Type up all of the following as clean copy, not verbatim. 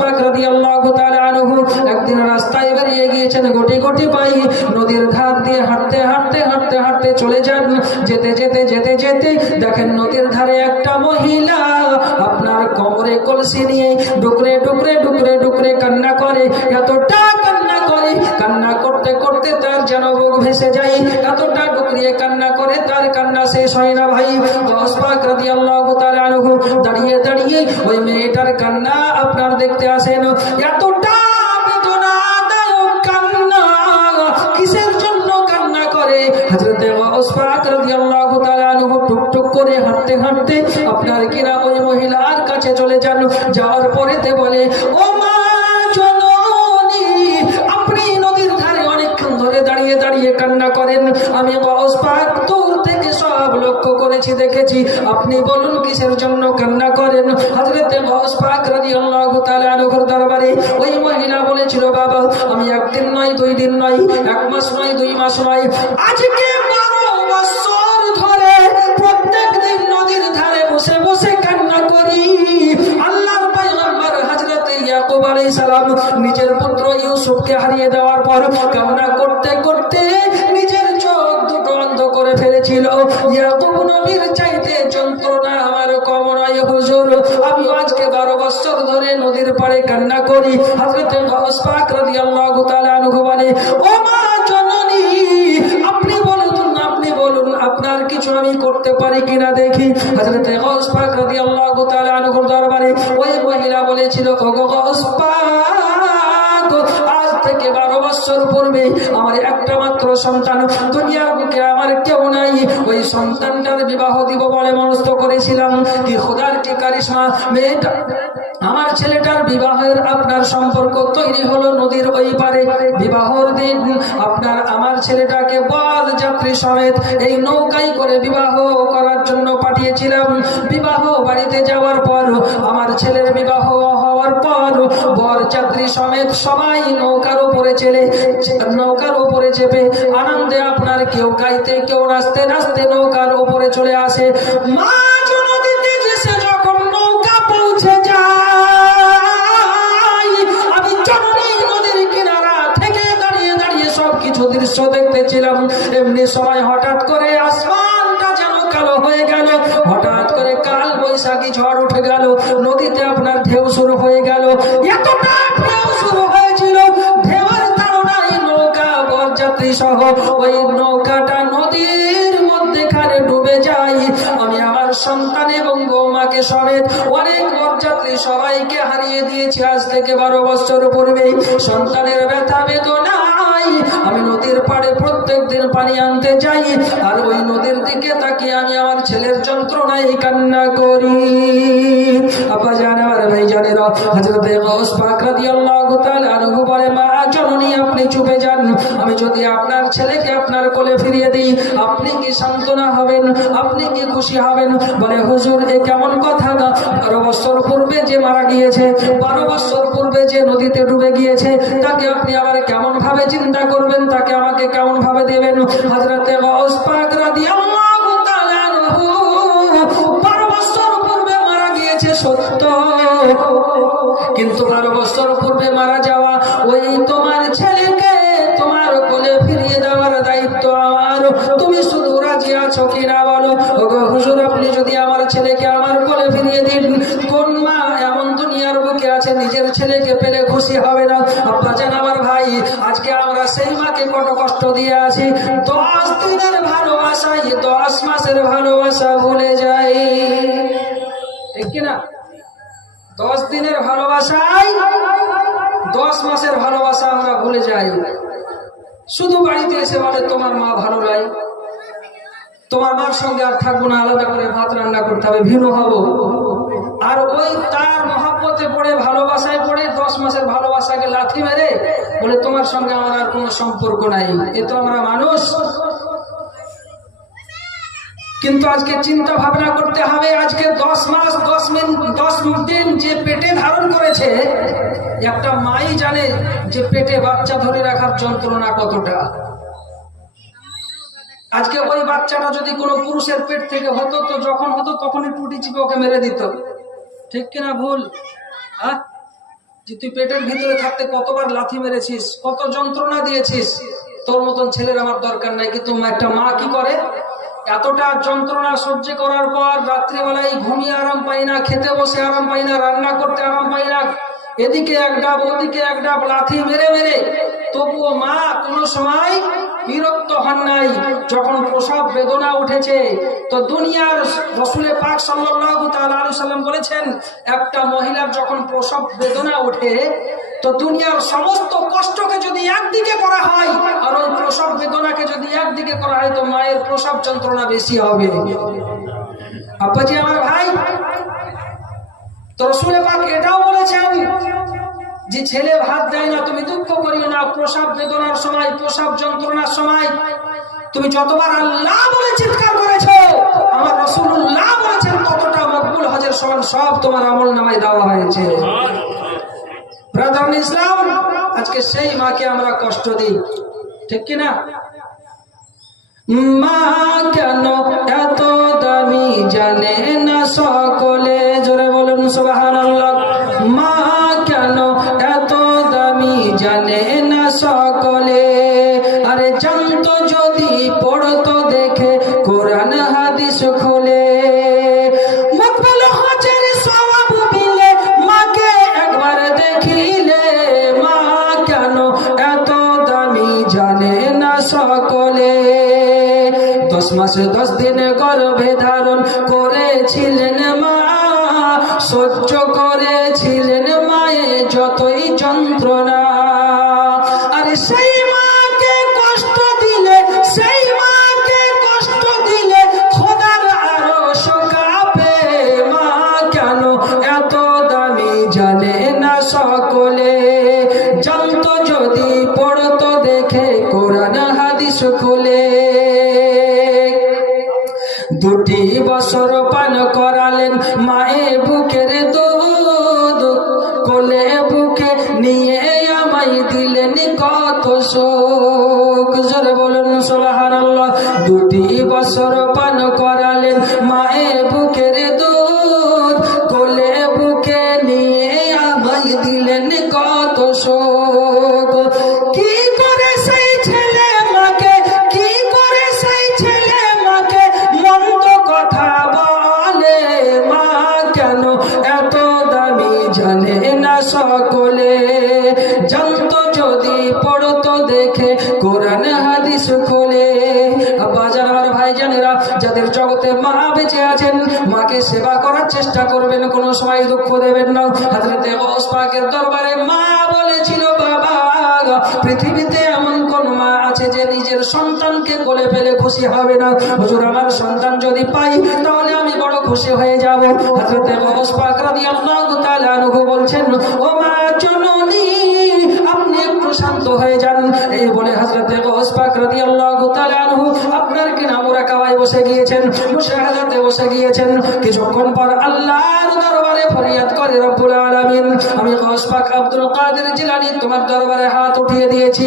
পাক রাদিয়াল্লাহু তাআলা আনহু একদিন রাস্তায় বেরিয়ে গিয়েছেন গুটি গুটি পায়ে, নদীর ধার দিয়ে হাঁটতে হাঁটতে হাঁটতে হাঁটতে চলে যান। যেতে যেতে যেতে যেতে দেখেন নদীর ধারে একটা মহিলা আপনার কোমরে কলসি নিয়ে ডুকরে ডুকরে ডুকরে ডুকরে কান্না করে, এতটা কান্না করে, কান্না করতে করতে তার যেন বুক ভেসে যায়, এতটা ডুকরিয়ে কান্না করে তার কান্না শেষ হয় না ভাই। গাউস পাক রাদিয়াল্লাহু তাআলা আনহু দাঁড়িয়ে দাঁড়িয়ে ওই মেয়েটার কান্না আপনার দেখতে আসেন। এতটা বেদনাদায়ক কান্না, কিসের জন্য কান্না করে? হযরত গাউস পাক রাদিয়াল্লাহু তাআলা আনহু টুকটুক করে হাঁটতে হাঁটতে আপনার কিনা ওই মহিলার কাছে চলে যান। যাওয়ার পরেতে বলে, ও মা জননী, আপনি নদীর ধারে অনেকক্ষণ ধরে দাঁড়িয়ে দাঁড়িয়ে কান্না করেন, আমি গাউস পাক দূর থেকে সব লক্ষ্য করেছি, দেখেছি, আপনি বলুন কিসের জন্য কান্না করেন? হযরত গাউস পাক রাদিয়াল্লাহু তাআলা আনহুর দরবারে ওই মহিলা বলেছিল, বাবা আমি একদিন নয়, 2 দিন নয়, 1 মাস নয়, 2 মাস নয়, আজকে 12 বছর ধরে প্রত্যেক দিন নদীর ধারে বসে বসে কান্না করি। আল্লাহর পয়গম্বর হযরত ইয়াকুব আলাইহিস সালাম নিজের পুত্র ইউসুফকে হারিয়ে দেওয়ার পর কান্না করতে করতে নিজের চোখ দুটো অন্ধ করে ফেলেছিল। ইয়াকুব নবীর চাইতে যন্ত্রণা আমার কম নয় হুজুর, আমি আজকে 12 বছর ধরে নদীর পাড়ে কান্না করি। হযরত গাউস পাক রাদিয়াল্লাহু তাআলা আনহু বলে, ও মা জননী, আপনি বলুন, আপনি বলুন আপনার কিছু আমি করতে পারি কিনা দেখি। হযরত গাউস পাক রাদিয়াল্লাহু তাআলা আনহুর দরবারে ওই মহিলা বলেছিল, ও গাউস পাক, আজ থেকে 12 বছর পূর্বে আমার একটা মাত্র সন্তান, দুনিয়ার বুকে আমার কেউ নাই, ওই সন্তানটার বিবাহ দিব বলে মনস্থ করেছিলাম। কি খোদার কি কারিশমা, মেয়েটা আমার ছেলেটার বিবাহের আপনার সম্পর্ক তৈরি হলো নদীর ওই পারে। বিবাহের দিন আপনার আমার ছেলেটাকে বর যাত্রী সমেত এই নৌকায় করে বিবাহ করার জন্য পাঠিয়েছিলাম। বিবাহ বাড়িতে যাওয়ার পর আমার ছেলের বিবাহ হওয়ার পর বর যাত্রী সমেত সবাই নৌকার উপরে চেপে আনন্দে আপনার কেউ গাইতে কেউ নাচতে নাচতে নৌকার উপরে চলে আসে। মা নদীতে এসে যখন নৌকা পৌঁছে যায়, আমি জননী নদীর কিনারা থেকে দাঁড়িয়ে দাঁড়িয়ে সবকিছু দৃশ্য দেখতেছিলাম। এমনি সময় হঠাৎ করে আসমানটা যেন কালো হয়ে গেল, হঠাৎ করে কাল বৈশাখী ঝড় উঠে গেল, নদীতে আপনার ঢেউ শুরু হয়ে গেল। এতটা ঢেউ শুরু হয়েছিল, ঢেউয়ের কারণে নৌকা বরযাত্রী সহ ওই নৌকাটা নদীর মধ্যেখানে ডুবে যায়। আমি আমার সন্তান এবং বৌমাকে সমেত অনেক বরযাত্রী সবাইকে হারিয়ে দিয়েছি আজ থেকে 12 বছর পূর্বে। সন্তানের ব্যথা বেদনায় আমি নদীর পাড়ে প্রত্যেক দিন পানি আনতে যাই, আর ওই নদীর দিকে তাকিয়ে আমি আমার ছেলের যন্ত্রণায় কান্না করি। আপা জান, আমার ভাই জানেরা, হযরত গাউস পাক রাদিয়াল্লাহু তাআলা আনহু বলে, মা জননী আপনি চুপে যান, আমি যদি আপনার ছেলেকে আপনার কোলে ফিরিয়ে দিই আপনি কি সান্ত্বনা হবেন, আপনি কি খুশি হবেন? বলে, হুজুর এ কেমন কথা না, 12 বছর পূর্বে যে মারা গিয়েছে, 12 বছর পূর্বে যে নদীতে ডুবে গিয়েছে, তাকে আপনি আবার কেমন ভাবে চিন্তা করবেন, তাকে আমাকে কেমন ভাবে দেবেন? হযরত গাউস পাক রাদিয়াল্লাহু তাআলা আনহু 12 বছর পূর্বে মারা গিয়েছে সত্য, কিন্তু 12 বছর পূর্বে মারা যাওয়া ওই তোমার ছেলেকে তোমার কোলে ফিরিয়ে দেওয়ার দায়িত্ব আমার। তুমি শুধু রাজি আছো কিনা বলো? ওগো হুজুর, আপনি যদি আমার ছেলেকে আমার কোলে ফিরিয়ে দিন, কোন মা এমন দুনিয়ার বুকে আছে নিজের ছেলেকে পেলে খুশি হবে না? আব্বা জান, আমার ভাই, আজকে আমরা সেই মাকে কত কষ্ট দিয়ে আছি। 10 দিনের ভালোবাসায় 10 মাসের ভালোবাসা ভুলে যাই, ঠিক কিনা? 10 দিনের ভালোবাসায় 10 মাসের ভালোবাসা আমরা ভুলে যাই। শুধু বাড়িতে এসে বলে তোমার মা ভালো নাই, তোমার মার সঙ্গে আর থাকবো না, আলাদা করে ভাত রান্না করতে হবে, ভিন্ন হব। আর ওই তার মহব্বতে পড়ে, ভালোবাসায় পড়ে 10 মাসের ভালোবাসাকে লাথি মেরে বলে তোমার সঙ্গে আমার আর কোনো সম্পর্ক নাই। এ তো আমরা মানুষ। কিন্তু আজকে চিন্তা ভাবনা করতে হবে, আজকে 10 মাস 10 দিন যে পেটে ধারণ করেছে, একটা মাই জানে যে পেটে বাচ্চা ধরে রাখার যন্ত্রণা কতটা। আজকে ওই বাচ্চাটা যদি কোনো পুরুষের পেট থেকে হতো, তো যখন হতো তখনই টুটি চিপে ওকে মেরে দিত, ঠিক কিনা ভুল? যে তুই পেটের ভিতরে থাকতে কতবার লাথি মেরেছিস, কত যন্ত্রণা দিয়েছিস, তোর মতন ছেলের আমার দরকার নাই। কিন্তু একটা মা কি করে, এতটা যন্ত্রণা সহ্য করার পর রাত্রিবেলায় ঘুমিয়ে আরাম পাই না, খেতে বসে আরাম পাই না, রান্না করতে আরাম পাই না, এদিকে এক ডাব ওদিকে এক ডাব লাথি মেরে মেরে, তবুও মা কোনো সময় বিরক্ত হন নাই। যখন প্রসব বেদনা উঠেছে তো দুনিয়ার রাসূলে পাক সাল্লাল্লাহু তাআলা আলাইহি সাল্লাম বলেছেন, একটা মহিলার যখন প্রসব বেদনা ওঠে তো দুনিয়ার সমস্ত কষ্টকে যদি একদিকে করা হয় আর ওই প্রসব বেদনাকে যদি একদিকে করা হয় তো মায়ের প্রসব যন্ত্রণা বেশি হবে। আব্বাজি আমার ভাই, তো রাসূলে পাক এটাও বলেছেন যে ছেলে ভাত দেয় না তুমি দুঃখ করিও না, প্রসব বেদনার সময়, প্রসব যন্ত্রণার সময় তুমি যতবার আল্লাহ বলে চিৎকার করেছো, আমার রাসূলুল্লাহ বলেছেন ততটা মকবুল হজের সমান সব তোমার আমলনামায় দেওয়া হয়েছে। ব্রাদার ইসলাম, আজকে সেই মাকে আমরা কষ্ট দিই, ঠিক কি না? মা কেন এত দামি জানে না সকলে, জোরে বলুন সুবহানাল্লাহ। মা কেন এত দামি জানে না সকলে, আরে জানতো যদি পড়তো দেখে কোরআন হাদিস খুলে, মকবুল হজের সওয়াব মিলে মাকে একবার দেখিলে, মা কেন এত দামি জানে না সকলে। 10 মাস 10 দিন গর্ভে ধারণ করেছিলেন মা, সহ্য করেছিলেন মায়ে যতই যন্ত্রণা, আরে সেই মাকে কষ্ট দিলে, সেই মাকে কষ্ট দিলে খোদার আরশ কাঁপে, মা কেন এত দামি জানে না সকলে, জানতো যদি পড়তো দেখে কোরআন হাদিস খুলে। 2 বছর পান করালেন মায়ে বুকের দুধ, কোলে বুকে নিয়ে আমায় দিলেন কত সুখ, জোরে বলুন সুবহানাল্লাহ। 2 বছর পান করালেন মায়ে বুকের দুধ, কোলে বুকে নিয়ে আমায় দিলেন কত সুখ। কি করে সেই ছেলে মাকে, কি করে সেই ছেলে মাকে মন্দ কথা বলে, মা কেন এত দামি জানে না সকলে, জানতো যদি পড়তো দেখে কোরআন হাদিস খুলে। বাজার আমার ভাইজানেরা, যাদের জগতে মা বেঁচে আছেন, মাকে সেবা করার চেষ্টা করবেন, কোনো সময় দুঃখ দেবেন না। হযরতে গাউস পাকের দরবারে মা বলেছিল, বাবা পৃথিবীতে এমন কোন মা আছে যে নিজের সন্তানকে কোলে ফেলে খুশি হবে না? হুজুর আমার সন্তান যদি পাই তাহলে আমি বড় খুশি হয়ে যাব। হযরতে গাউস পাক রাদিয়াল্লাহু তাআলা আনহু বলছেন, ও মা জননী আপনি একটু শান্ত হয়ে যান। এই বলে হযরতে গাউস পাক রাদিয়াল্লাহু তাআলা আনহু আপনার কিনা মুরাকাবায় বসে গিয়েছেন, মুশাহাদাতে বসে গিয়েছেন। কিছুক্ষণ পর আল্লাহর দরবারে ফরিয়াদ করে, রব্বুল আলামিন আমি গাউস পাক আব্দুল কাদের জিলানী তোমার দরবারে হাত উঠিয়ে দিয়েছি,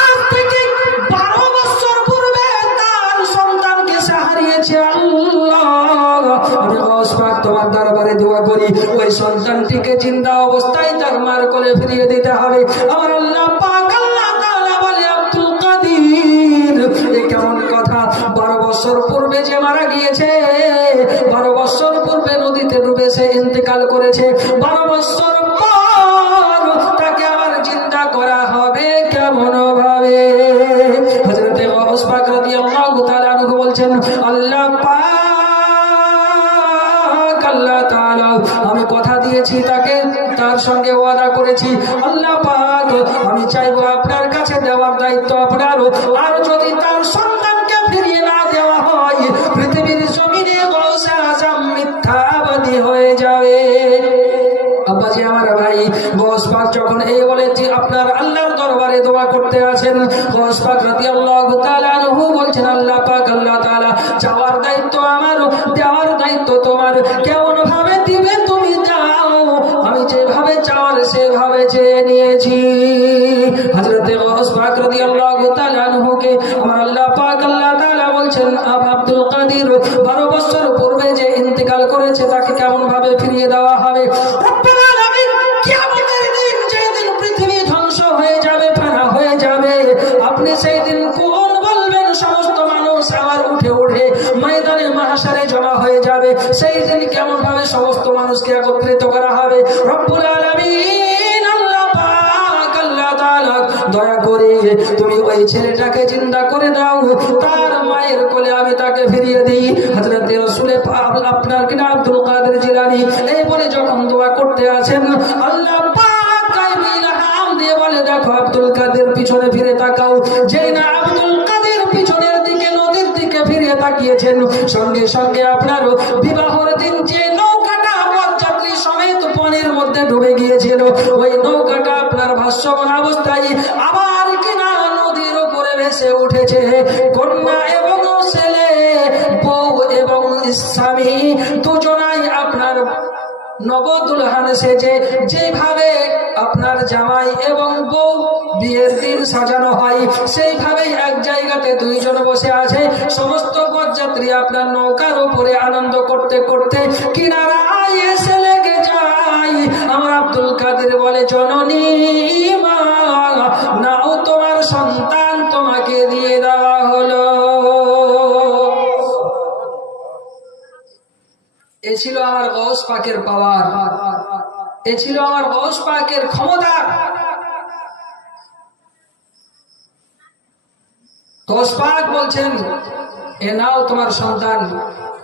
আজ থেকে 12 বছর পূর্বে তার সন্তানকে সে হারিয়েছে। আল্লাহ আমি গাউস পাক তোমার দরবারে দোয়া করি ওই সন্তানটিকে জিন্দা অবস্থায় তার মার কোলে ফিরিয়ে দিতে হবে। আমার আল্লাহ পাক আল্লাহ তাআলা বলে, আব্দুল কাদের এই কেমন কথা? 12 বছর পূর্বে যে মারা গিয়েছে, 12 বছর পূর্বে নদীতে ডুবে সে ইন্তেকাল করেছে, 12 বছর পর তাকে আবার জিন্দা করা হবে কেমন ভাবে? হযরতে গাউস পাক রাদিয়াল্লাহু তাআলা আনহু বলছেন, আল্লাহ পাক আল্লাহ তাআলা আমি কথা দিয়েছি তাকে, তার সঙ্গে ওয়াদা করেছি, আল্লাহ পাক আমি চাইবো আপনার কাছে দেওয়ার দায়িত্ব আপনার, আর যদি তার সন্তানকে ফিরিয়ে না দেওয়া হয় পৃথিবীর জমিনে গাউসে আজম মিথ্যাবাদী হয়ে যাবে। আব্বাজি আমার ভাই, গাউস পাক যখন এই বলেছি আপনার আল্লাহর দরবারে দোয়া করতে আছেন, গাউস পাক রাদিয়াল্লাহু তাআলা আনহু বলছেন, আল্লাহ পাক আল্লাহ তাআলা চাওয়ার দায়িত্ব আমার, দেওয়ার দায়িত্ব তোমার, কেমন ভাবে দিবে তুমি দাও, আমি যেভাবে চাওয়ার সেভাবে চেয়ে নিয়েছি। হযরতে গাউস পাক রাদিয়াল্লাহু তাআলা আনহুকে আমার আল্লাহ পাক আল্লাহ তাআলা বলছেন, আব্দুল কাদের 12 বছর পূর্বে যে ইন্তেকাল করেছে তাকে কেমন ভাবে ফিরিয়ে দেওয়া হবে? রব্বুল আলামিন কিয়ামতের দিন দয়া করে তুমি ওই ছেলেটাকে জিন্দা করে দাও, তার মায়ের কোলে আমি তাকে ফিরিয়ে দিই। হযরত রাসূল আপনার কিনা আব্দুল কাদের জিলানী এই বলে যখন দোয়া করতে আছেন, আল্লাহ পাক গায়বী ইলহাম দিয়ে বলে, দেখো আব্দুল কাদের পিছনে ফিরে তাকাও। যেই না আব্দুল কাদের পিছনের দিকে নদীর দিকে ফিরে তাকিয়েছেন, সঙ্গে সঙ্গে আপনার বিবাহের দিন যে নৌকাটা বরযাত্রী সমেত পানির মধ্যে ডুবে গিয়েছিল, ওই নৌকাটা আপনার ভাসমান অবস্থায় আবার কিনা নদীর উপরে ভেসে উঠেছে। কন্যা এবং ছেলে, বউ এবং স্বামী দুজনাই আপনার নবদুলহান সেজে যেভাবে আপনার জামাই এবং বউ বিয়ের দিন সাজানো হয়, সেইভাবেই এক জায়গাতে দুইজন বসে আছে। সমস্ত বরযাত্রী আপনার নৌকার উপরে আনন্দ করতে করতে কিনারায় এসে লেগে যায়। আমার আব্দুল কাদের বলে, জননী মা, নাও তোমার সন্তান, তোমাকে দিয়ে দেওয়া হলো। এ ছিল আমার গৌস পাকের পাওয়ার, এ ছিল আমার গৌস পাকের ক্ষমতা। গৌস পাক বলছেন, এ নাও তোমার সন্তান।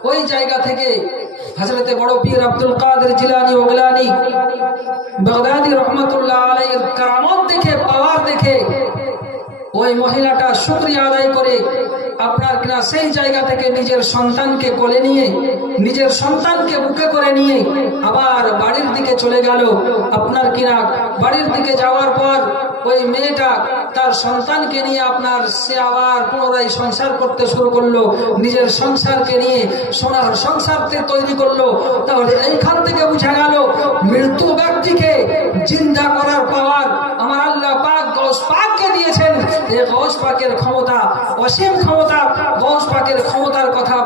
ওই জায়গা থেকে হযরতে বড় পীর আব্দুল কাদের জিলানী ও গিলানী বাগদাদী রহমাতুল্লাহ আলাইহির কারামত দেখে, পাওয়ার দেখে ওই মহিলাটা শুকরিয়া আদায় করে আপনার কিনা সেই জায়গা থেকে নিজের সন্তানকে কোলে নিয়ে, নিজের সন্তানকে বুকে করে নিয়ে আবার বাড়ির দিকে চলে গেল। আপনার কিনা বাড়ির দিকে যাওয়ার পর ওই মেয়েটা তার সন্তানকে নিয়ে আপনার সে আবার পুনরায় সংসার করতে শুরু করলো, নিজের সংসারকে নিয়ে সোনার সংসারকে তৈরি করলো। তাহলে এইখান থেকে বোঝা গেল মৃত্যু ব্যক্তিকে জিন্দা করার পাওয়ার আমার আল্লাহ পাক গৌস পাককে দিয়েছেন। এই গৌস পাকের ক্ষমতা অসীম ক্ষমতা। গৌস পাকের ক্ষমতার কথা